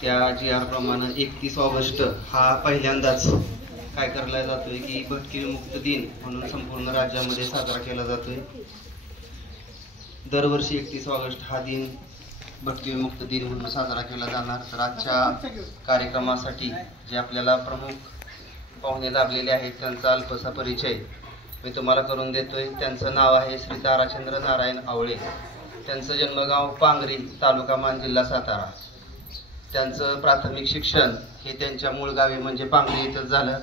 त्या GR प्रमाणे 31 August हा पहिल्यांदाच काय करला जातोय की भटके विमुक्त दिन म्हणून संपूर्ण राज्यामध्ये साजरा केला जातोय। दरवर्षी 31 ऑगस्ट हा दिन भटके विमुक्त दिन म्हणून साजरा केला जाणार। तर आजच्या कार्यक्रमासाठी जे आपल्याला प्रमुख पाहुणे लाभलेले आहेत त्यांचा अल्पसा परिचय मी तुम्हाला करून देतोय। त्यांचं नाव आहे श्री ताराचंद्र नारायण आवळे। त्यांचं जन्मगाव पांगरी, तालुका मान, जिल्हा सातारा। त्यांचं प्राथमिक शिक्षण हे त्यांच्या मूळ गावी म्हणजे पांगरी इथंच झालं।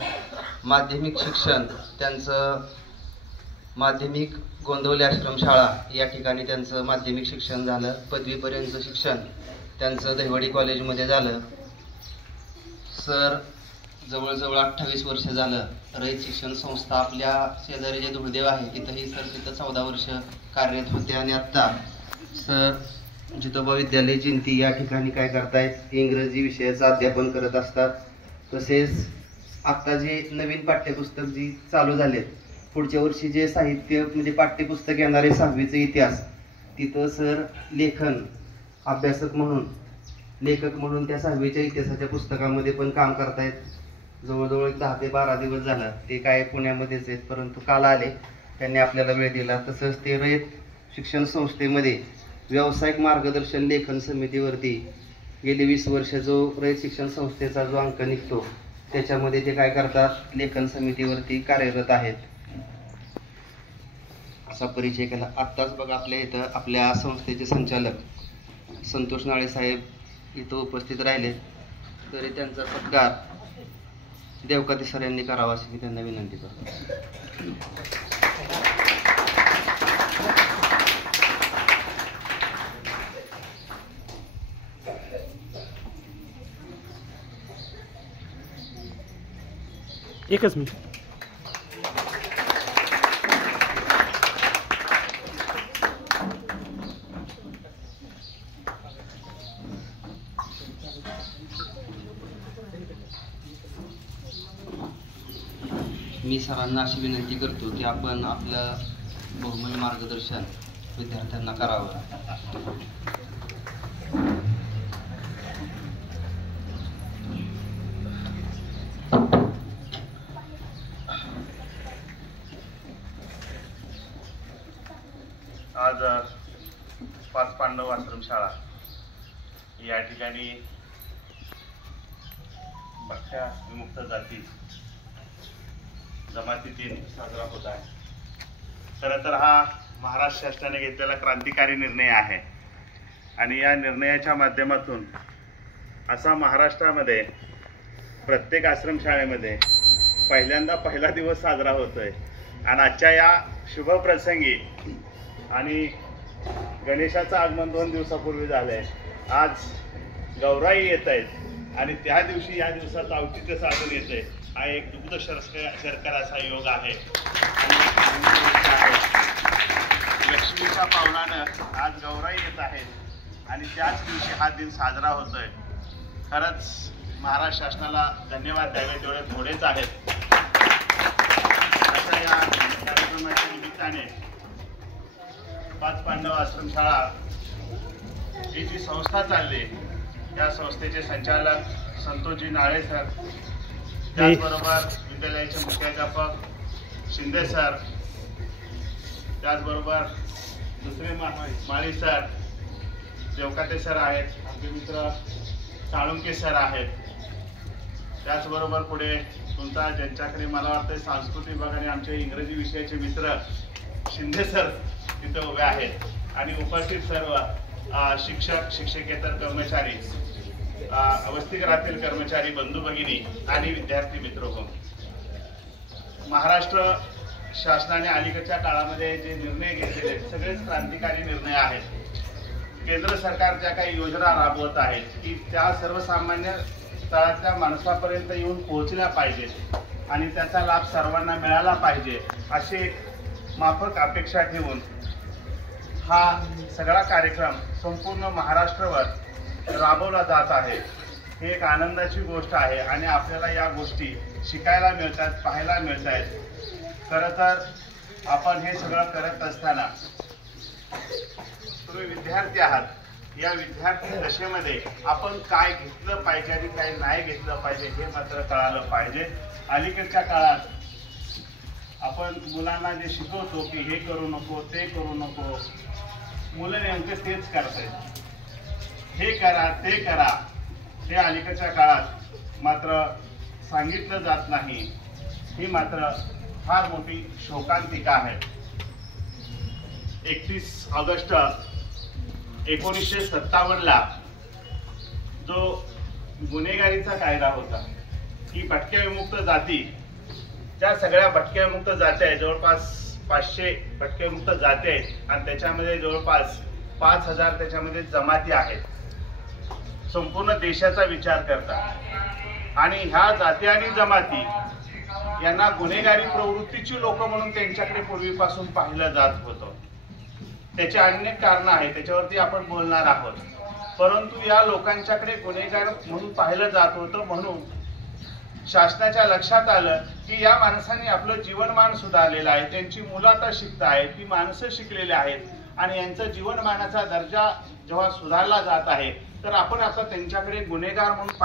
माध्यमिक शिक्षण त्यांचं माध्यमिक गोंदवले आश्रमशाळा या ठिकाणी त्यांचं माध्यमिक शिक्षण झालं। पदवीपर्यंत शिक्षण त्यांचं दहिवडी कॉलेजमध्ये झालं। सर जवळजवळ 28 वर्ष झालं रयत शिक्षण संस्था आपल्या शेजारी जे धुळदेव आहे तिथंही सर तिथं 14 वर्ष कार्यरत होते। आणि आत्ता सर जितोबा विद्यालय जिंती या ठिकाणी काय करतायत, इंग्रजी विषयाचं अध्यापन करत असतात। तसेच आत्ता जे नवीन पाठ्यपुस्तक जी चालू झालेत, पुढच्या वर्षी जे साहित्य म्हणजे पाठ्यपुस्तक येणार आहे 6वीचा इतिहास, तिथं सर लेखन अभ्यासक म्हणून लेखक म्हणून त्या 6वीच्या इतिहासाच्या पुस्तकामध्ये पण काम करतायत। जवळजवळ 10 ते 12 दिवस झाला ते काय पुण्यामध्येच आहेत, परंतु काल आले, त्यांनी आपल्याला वेळ दिला। तसंच ते रयत शिक्षण संस्थेमध्ये व्यावसायिक मार्गदर्शन लेखन समितीवरती गेली 20 वर्ष जो रयत शिक्षण संस्थेचा जो अंक निघतो त्याच्यामध्ये ते काय करतात, लेखन समितीवरती कार्यरत आहेत। असा परिचय केला। आत्ताच बघा आपल्या इथं आपल्या संस्थेचे संचालक संतोष नाळे साहेब इथं उपस्थित राहिले, तरी त्यांचा सत्कार देवकाते सर यांनी करावा अशी मी त्यांना विनंती करतो। एकच मिनिट। मी सरांना अशी विनंती करतो की आपण आपलं बहुमूल्य मार्गदर्शन विद्यार्थ्यांना करावं। आज 5 पांडव आश्रमशाळा या ठिकाणी भटक्या विमुक्त जाती जमाती दिन साजरा होत आहे। खरं तर हा महाराष्ट्र शासनाने घेतलेला क्रांतिकारी निर्णय आहे आणि या निर्णयाच्या माध्यमातून असा महाराष्ट्रामध्ये प्रत्येक आश्रमशाळेमध्ये पहिल्यांदा पहिला दिवस साजरा होतोय। आणि आजच्या या शुभ प्रसंगी आणि गणेशाचं आगमन 2 दिवसापूर्वी झालंय, आज गौराई येत आहेत आणि त्या दिवशी या दिवसाचं औचित्य साधून येतंय। हा एक दुग्ध शर्करा असा योग आहे। लक्ष्मीच्या पावलानं आज गौराई येत आहेत आणि त्याच दिवशी हा दिन साजरा होतोय। खरंच महाराष्ट्र शासनाला धन्यवाद द्यावे तेवढे थोडेच आहेत। अशा या कार्यक्रमाच्या निमित्ताने 5 पांडव आश्रमशाळा ही जी संस्था चालली, त्या संस्थेचे संचालक संतोषजी नाळे सर, त्याचबरोबर विद्यालयाचे मुख्याध्यापक शिंदे सर, त्याचबरोबर दुसरे माळी सर, देवकाते सर आहेत, आमचे मित्र साळुंके सर आहेत, त्याचबरोबर पुढे तुमचा ज्यांच्याकडे मला वाटतं सांस्कृतिक विभागाने आमचे इंग्रजी विषयाचे मित्र शिंदे सर तिथे उभे आहेत आणि उपस्थित सर्व शिक्षक, शिक्षकेतर कर्मचारी, वसतिगृहातील कर्मचारी, बंधू भगिनी आणि विद्यार्थी मित्र हो। महाराष्ट्र शासनाने अलीकडच्या काळामध्ये जे निर्णय घेतलेले सगळेच क्रांतिकारी निर्णय आहेत। केंद्र सरकार ज्या काही योजना राबवत आहेत की त्या सर्वसामान्य तळातल्या माणसापर्यंत येऊन पोहोचल्या पाहिजेत आणि त्याचा लाभ सर्वांना मिळाला पाहिजे अशी माफक अपेक्षा ठेवून हा सगळा कार्यक्रम संपूर्ण महाराष्ट्रावर राबवला जात आहे। ही एक आनंदाची गोष्ट आहे आणि आपल्याला या गोष्टी शिकायला मिळतात, पाहायला मिळत आहेत। खरं तर आपण हे सगळं करत असताना तुम्ही विद्यार्थी आहात या विद्यार्थी दशेमध्ये आपण काय घेतलं पाहिजे आणि काय नाही घेतलं पाहिजे हे मात्र कळालं पाहिजे. अलीकडच्या काळात आपण मुलांना जे शिकवतो की हे करू नको ते करू नको, मुलं नेमकं तेच करतायत. हे करा ते करा हे अलीकडच्या काळात मात्र सांगितलं जात नाही. ही मात्र फार मोठी शोकांतिका आहे. 31 ऑगस्ट 1957 जो गुन्हेगारीचा कायदा होता की भटक्या विमुक्त जाती, ज्या सगळ्या भटक्या विमुक्त जाती आहेत, जवळपास 500 भटक्या विमुक्त जाती आहेत आणि त्याच्यामध्ये जवळपास 5000 त्याच्यामध्ये जमाती आहेत. संपूर्ण देशाचा विचार करता आणि ह्या जाती आणि जमाती यांना गुन्हेगारी प्रवृत्तीची लोक म्हणून त्यांच्याकडे पूर्वीपासून पाहिलं जात होतं. त्याची अनेक कारणं आहेत, त्याच्यावरती आपण बोलणार आहोत. परंतु या लोकांच्याकडे गुन्हेगार म्हणून पाहिलं जात होतं म्हणून शासनाच्या लक्षात आलं की या माणसांनी आपलं जीवनमान सुधारलेलं आहे, त्यांची मुलं आता शिकत आहेत, ती माणसं शिकलेली आहेत आणि यांचं जीवनमानाचा दर्जा जेव्हा सुधारला जात आहे तर आपण आता त्यांच्याकडे गुन्हेगार म्हणून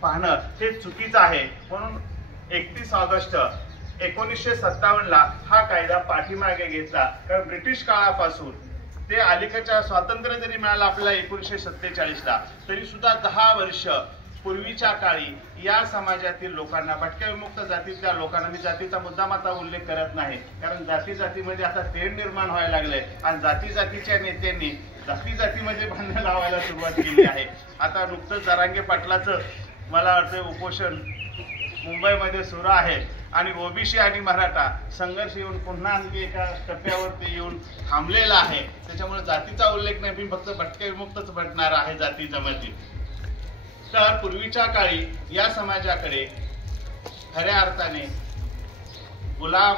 पाहणं हे चुकीचं आहे. म्हणून 31 ऑगस्ट 1957 हा कायदा पाठीमागे घेतला. कारण ब्रिटिश काळापासून ते अलीकडच्या स्वातंत्र्य जरी मिळालं आपल्याला 1947 तरी सुद्धा 10 वर्ष पूर्वीच्या काळी या समाजातील लोकांना, भटक्या विमुक्त जातीतल्या लोकांना, मी जातीचा मुद्दाम आता उल्लेख करत नाही कारण जाती जातीमध्ये आता तेढ निर्माण व्हायला लागले आणि जाती जातीच्या नेत्यांनी जाती जातीमध्ये भांडण लावायला सुरुवात केली आहे. आता नुकतंच जरांगे पाटलाचं मला वाटतं उपोषण मुंबईमध्ये सुरू आहे आणि ओबीसी आणि मराठा संघर्ष येऊन पुन्हा आणखी एका टप्प्यावरती येऊन थांबलेला आहे. त्याच्यामुळे जातीचा उल्लेख नाही, फक्त भटक्या विमुक्तच भेटणार आहे जाती जमाती. तर पूर्वीच्या काळी या समाजाकडे खऱ्या अर्थाने गुलाम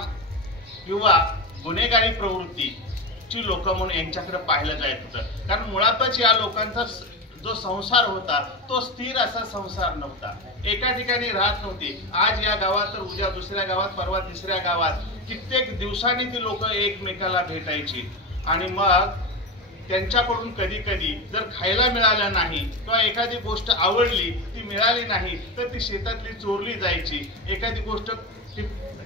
किंवा गुन्हेगारी प्रवृत्तीची लोक म्हणून यांच्याकडे पाहिलं जात होतं. कारण मुळातच या लोकांचा जो संसार होता तो स्थिर असा संसार नव्हता, एका ठिकाणी राहत नव्हती. आज या गावात तर उद्या दुसऱ्या गावात, परवा तिसऱ्या गावात, कित्येक दिवसांनी ती लोक एकमेकाला भेटायची आणि मग त्यांच्याकडून कधी कधी जर खायला मिळालं नाही किंवा एखादी गोष्ट आवडली ती मिळाली नाही तर ती शेतातली चोरली जायची, एखादी गोष्ट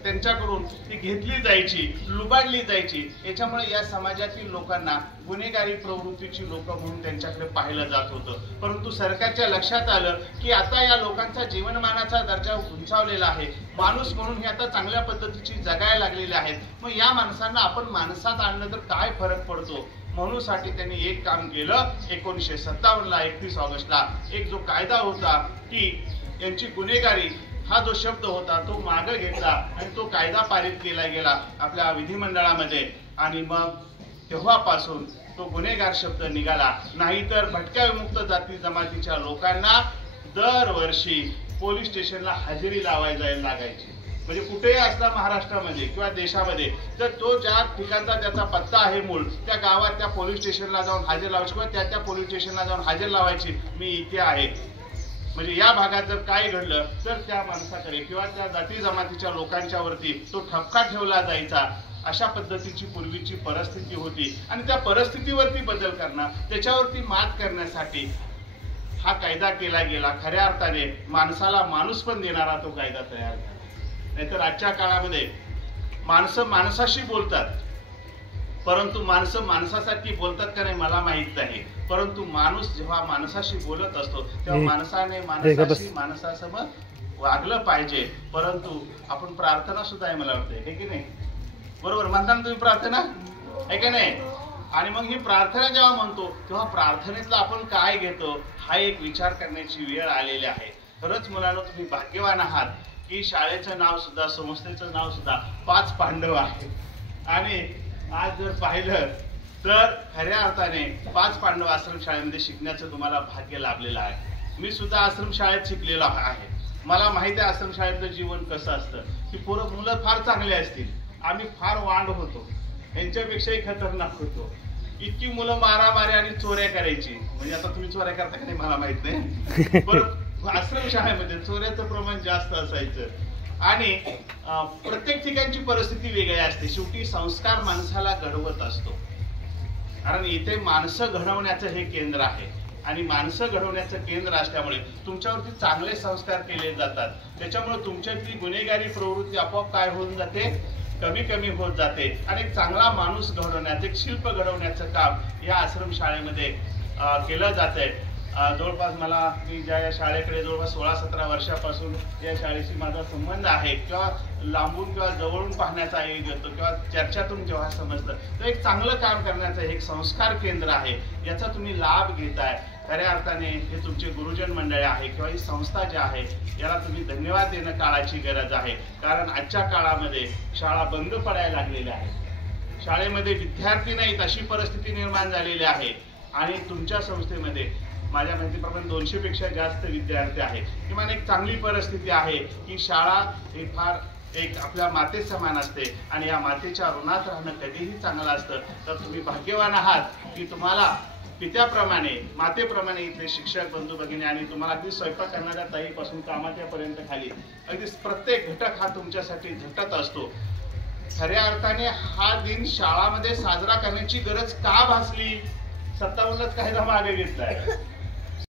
त्यांच्याकडून ती घेतली जायची, लुबाडली जायची. याच्यामुळे या समाजातील लोकांना गुन्हेगारी प्रवृत्तीची लोक म्हणून त्यांच्याकडे पाहिलं जात होतं. परंतु सरकारच्या लक्षात आलं की आता या लोकांचा जीवनमानाचा दर्जा उंचावलेला आहे, माणूस म्हणून हे आता चांगल्या पद्धतीची जगायला लागलेले आहेत. मग या माणसांना आपण माणसात आणलं तर काय फरक पडतो म्हणून साठी त्यांनी एक काम केलं. 1957 31 ऑगस्टला एक जो कायदा होता की यांची गुन्हेगारी हा जो शब्द होता तो मागे घेतला आणि तो कायदा पारित केला गेला आपल्या विधिमंडळामध्ये आणि मग तेव्हापासून तो गुन्हेगार शब्द निघाला. नाहीतर भटक्या विमुक्त जाती जमातीच्या लोकांना दरवर्षी पोलीस स्टेशनला हजेरी लावायला जायला लागायची. म्हणजे कुठेही असला महाराष्ट्रामध्ये किंवा देशामध्ये तर तो ज्या ठिकाणचा त्याचा पत्ता आहे मूळ त्या गावात त्या पोलीस स्टेशनला जाऊन हजेर लावायची किंवा त्या पोलीस स्टेशनला जाऊन हजेर लावायची, मी इथे आहे. म्हणजे या भागात जर काय घडलं तर त्या माणसाकडे किंवा त्या जाती जमातीच्या लोकांच्या वरती तो ठपका ठेवला जायचा. अशा पद्धतीची पूर्वीची परिस्थिती होती आणि त्या परिस्थितीवरती बदल करणं, त्याच्यावरती मात करण्यासाठी हा कायदा केला गेला. खऱ्या अर्थाने माणसाला माणूस पण देणारा तो कायदा तयार झाला. नाहीतर आजच्या काळामध्ये माणसं माणसाशी बोलतात परंतु माणसं माणसासाठी बोलतात का नाही मला माहित नाही. परंतु माणूस जेव्हा माणसाशी बोलत असतो तेव्हा माणसाने माणसासमोर वागलं पाहिजे. परंतु आपण प्रार्थना सुद्धा आहे मला वाटतं, हे की नाही? बरोबर म्हणता ना तुम्ही प्रार्थना, आहे की नाही? आणि मग ही प्रार्थना जेव्हा म्हणतो तेव्हा प्रार्थनेतला आपण काय घेतो हा एक विचार करण्याची वेळ आलेली आहे. खरंच मुलांनो तुम्ही भाग्यवान आहात की शाळेचं नाव सुद्धा, संस्थेचं नाव सुद्धा 5 पांडव आहे. आणि आज जर पाहिलं तर खऱ्या अर्थाने 5 पांडव आश्रम शाळेमध्ये शिकण्याचं तुम्हाला भाग्य लाभलेलं आहे. मी सुद्धा आश्रम शाळेत शिकलेलो आहे, मला माहिती आहे आश्रम शाळेतलं जीवन कसं असतं. की मुलं फार चांगले असतील, आम्ही फार वांड होतो, यांच्यापेक्षाही खतरनाक होतो. इतकी मुलं मारामारी आणि चोऱ्या करायची. म्हणजे आता तुम्ही चोऱ्या करता का नाही मला माहित नाही, पण आश्रम शाळेमध्ये चोऱ्याचं प्रमाण जास्त असायचं. आणि प्रत्येक ठिकाणची परिस्थिती वेगळी असते. शेवटी संस्कार माणसाला घडवत असतो, कारण इथे माणसं घडवण्याचं हे केंद्र आहे. आणि माणसं घडवण्याचं केंद्र असल्यामुळे तुमच्यावरती चांगले संस्कार केले जातात. त्याच्यामुळे तुमच्यातली गुन्हेगारी प्रवृत्ती आपोआप काय होऊन जाते, कमी कमी होत जाते आणि एक चांगला माणूस घडवण्याचं, एक शिल्प घडवण्याचं काम या आश्रमशाळेमध्ये केलं जातंय. जवळपास मी या शाळेकडे जवळपास 16-17 वर्षापासून या शाळेशी माझा संबंध आहे, किंवा लांबून किंवा जवळून पाहण्याचा योग येतो किंवा चर्चातून जेव्हा समजतं तर एक चांगलं काम करण्याचं एक संस्कार केंद्र आहे, याचा तुम्ही लाभ घेताय. खऱ्या अर्थाने हे तुमचे गुरुजन मंडळ आहे किंवा ही संस्था जी आहे याला तुम्ही धन्यवाद देणं काळाची गरज आहे. कारण आजच्या काळामध्ये शाळा बंद पडायला लागलेल्या आहेत, शाळेमध्ये विद्यार्थी नाहीत अशी परिस्थिती निर्माण झालेली आहे आणि तुमच्या संस्थेमध्ये माझ्या माहितीप्रमाणे 200 पेक्षा जास्त विद्यार्थी आहेत. किमान एक चांगली परिस्थिती आहे की शाळा ही फार एक आपल्या माते समान असते आणि या मातेच्या ऋणात राहणं कधीही चांगलं असतं. तर तुम्ही भाग्यवान आहात की तुम्हाला पित्याप्रमाणे मातेप्रमाणे इथले शिक्षक बंधू भगिनी आणि तुम्हाला अगदी स्वयंपाक करणाऱ्या ताईपासून कामाच्यापर्यंत खाली अगदी प्रत्येक घटक हा तुमच्यासाठी झटत असतो. खऱ्या अर्थाने हा दिन शाळामध्ये साजरा करण्याची गरज का भासली, 57च कायदा मागे घेतलाय.